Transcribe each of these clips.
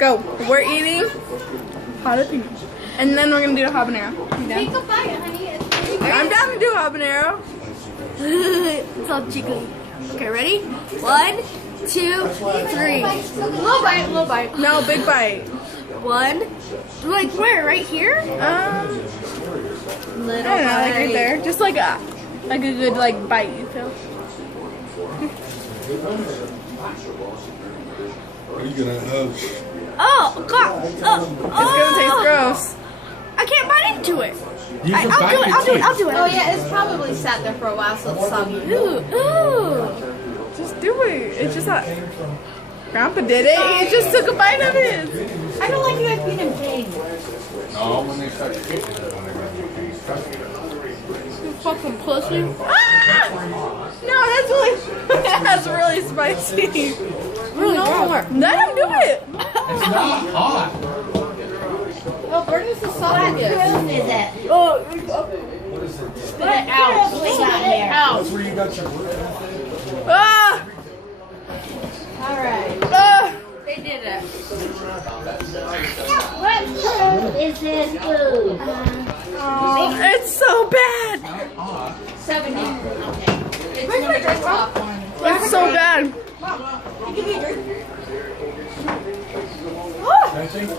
Go. We're eating jalapeño. And then we're gonna do a habanero. Take a bite, honey. I'm down to do habanero. It's all jiggly. Okay, ready? 1, 2, 3. Little bite, little bite. No, big bite. 1. Like where? Right here? I don't know, like right there. Just like a good like bite, you feel? Are you gonna Oh God! It's gonna taste gross. I can't bite into it. I'll I'll do it. Oh yeah, it's probably sat there for a while, so it's soggy. Ooh. Just do it. It's just not. Grandpa did it. He just took a bite of it. I don't like you guys being in pain. No, when they start kicking it, when they're going to You fucking pussy. Ah! No, that's really spicy. Really gross. Let him do it. It's not hot. Oh, where does the salt What get? room is it? Oh. Spit it out. We got here. That's where you got your Ah! Alright. Ah! They did it. What food is this food? Oh, it's so bad. 70. It's number 2 popcorn. It's so bad.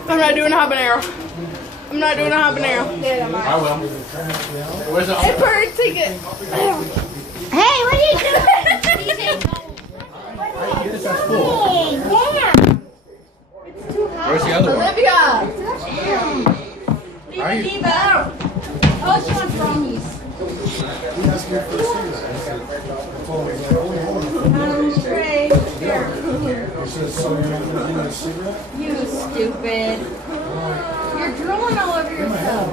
I'm not doing a habanero. I'm not doing a habanero. I will. Where's the Hey, Bird, take it. Hey, what are you doing? That's full. Hey, damn. Where's the other one? Olivia. Are you? Oh, she wants brownies. Trey, here. You stupid. You're drooling all over yourself.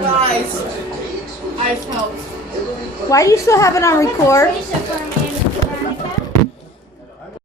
Guys, help. Why do you still have it on record? Face it for me.